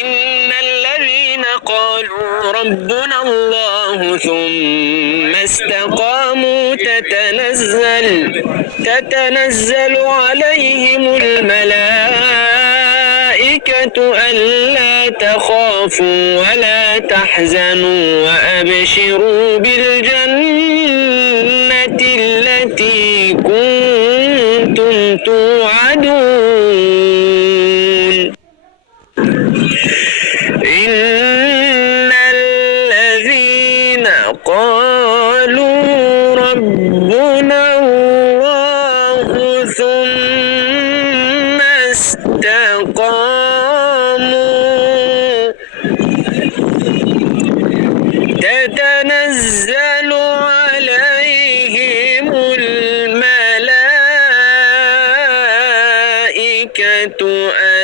إن الذين قالوا ربنا الله ثم استقاموا تتنزل عليهم الملائكة ألا تخافوا ولا تحزنوا وأبشروا بالجنة التي كنتم توعدون. إن الذين قالوا ربنا الله ثم استقاموا تتنزل عليهم الملائكة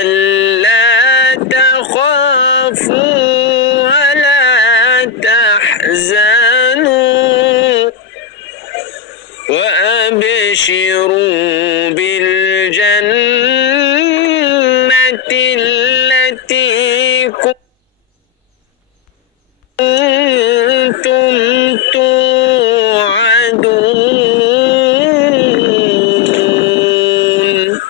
ألا تخافوا ولا تحزنوا وأبشروا بالجنة التي كنتم توعدون.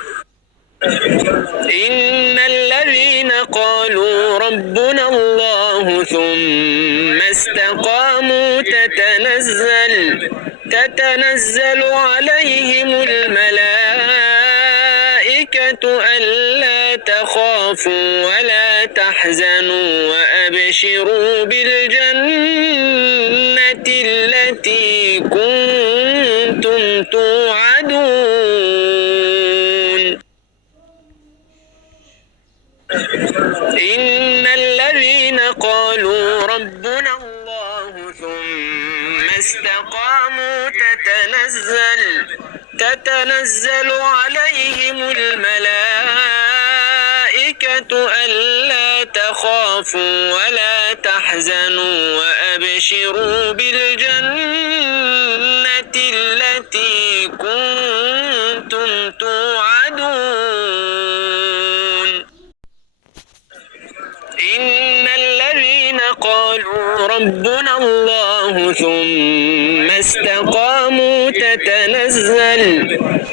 إن الذين قالوا ربنا الله ثم استقاموا تتنزل عليهم الملائكة ألا تخافوا ولا تحزنوا وأبشروا بالجنة التي كنتم توعدون. إن الذين قالوا ربنا الله ثم استقاموا تتنزل عليهم الملائكة ألا تخافوا ولا تحزنوا وأبشروا بالجنة التي كنتم توعدون. إن الذين قالوا ربنا الله ثم استقاموا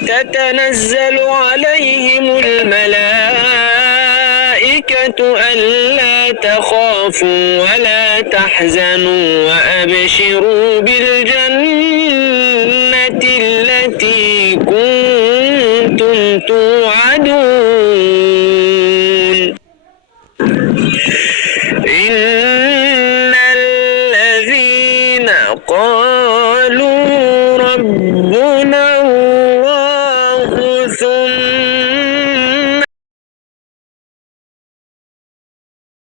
تتنزل عليهم الملائكة ألا تخافوا ولا تحزنوا وأبشروا بالجنة التي كنتم توعدون. إن الذين قالوا ربنا